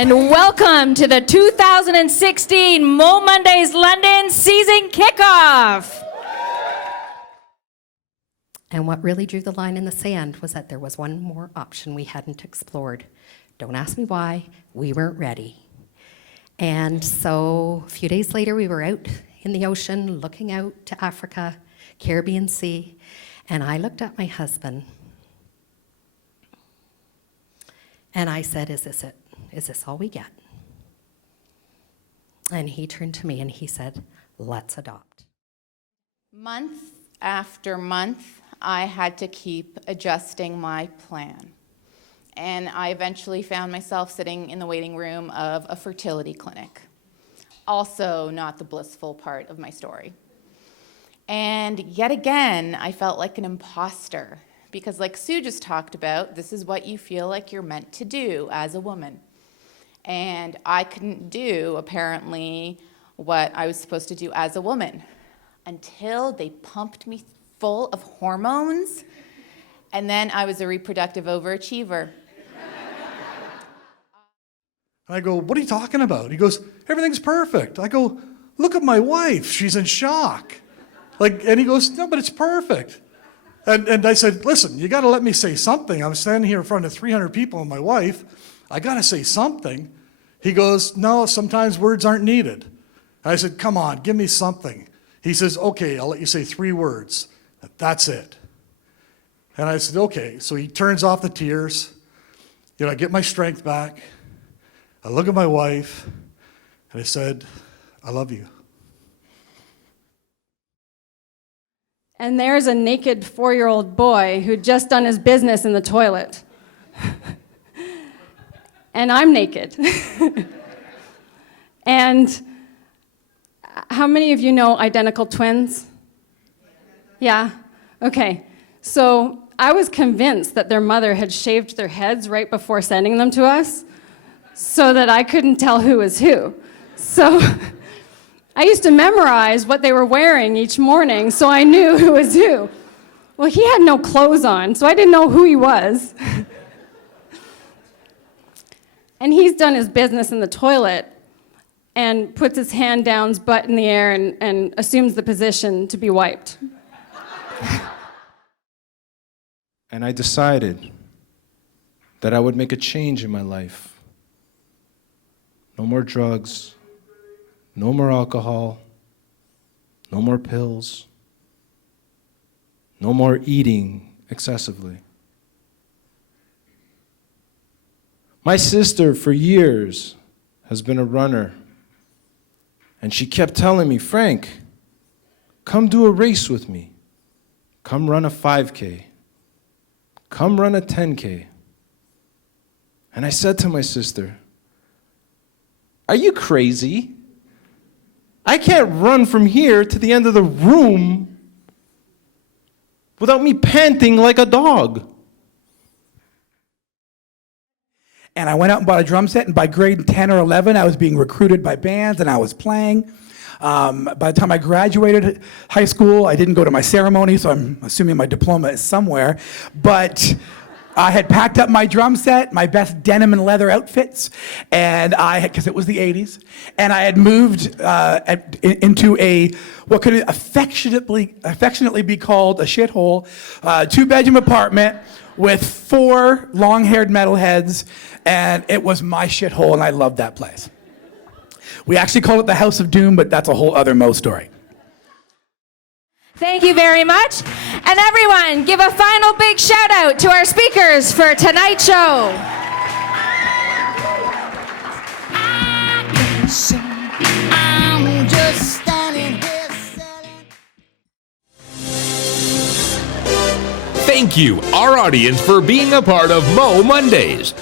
And welcome to the 2016 MoMondays London season kickoff. And what really drew the line in the sand was that there was one more option we hadn't explored. Don't ask me why, we weren't ready. And so a few days later, we were out in the ocean, looking out to Africa, Caribbean Sea, and I looked at my husband, and I said, is this it? Is this all we get? And he turned to me and he said, let's adopt. Month after month, I had to keep adjusting my plan. And I eventually found myself sitting in the waiting room of a fertility clinic. Also not the blissful part of my story. And yet again, I felt like an imposter because like Sue just talked about, this is what you feel like you're meant to do as a woman. And I couldn't do, apparently, what I was supposed to do as a woman until they pumped me full of hormones, and then I was a reproductive overachiever. I go, what are you talking about? He goes, everything's perfect. I go, look at my wife. She's in shock. And he goes, no, but it's perfect. And I said, listen, you got to let me say something. I'm standing here in front of 300 people and my wife. I got to say something. He goes, no, sometimes words aren't needed. I said, come on, give me something. He says, okay, I'll let you say 3 words. That's it. And I said, okay. So he turns off the tears. I get my strength back. I look at my wife, and I said, I love you. And there's a naked 4-year-old boy who'd just done his business in the toilet. And I'm naked. And how many of you know identical twins? Yeah? Okay. So I was convinced that their mother had shaved their heads right before sending them to us so that I couldn't tell who was who. So I used to memorize what they were wearing each morning so I knew who was who. Well, he had no clothes on, so I didn't know who he was. And he's done his business in the toilet and puts his hand down, his butt in the air, and assumes the position to be wiped. And I decided that I would make a change in my life. No more drugs, no more alcohol, no more pills, no more eating excessively. My sister, for years, has been a runner. And she kept telling me, Frank, come do a race with me. Come run a 5K. Come run a 10K. And I said to my sister, are you crazy? I can't run from here to the end of the room without me panting like a dog. And I went out and bought a drum set, and by grade 10 or 11, I was being recruited by bands, and I was playing. By the time I graduated high school, I didn't go to my ceremony, so I'm assuming my diploma is somewhere. But I had packed up my drum set, my best denim and leather outfits, and because it was the 80s, and I had moved into what could affectionately be called a shithole, 2-bedroom apartment with 4 long-haired metalheads, and it was my shithole, and I loved that place. We actually call it the House of Doom, but that's a whole other Mo story. Thank you very much. And everyone, give a final big shout out to our speakers for tonight's show. I'm just standing here Thank you, our audience, for being a part of Mo Mondays.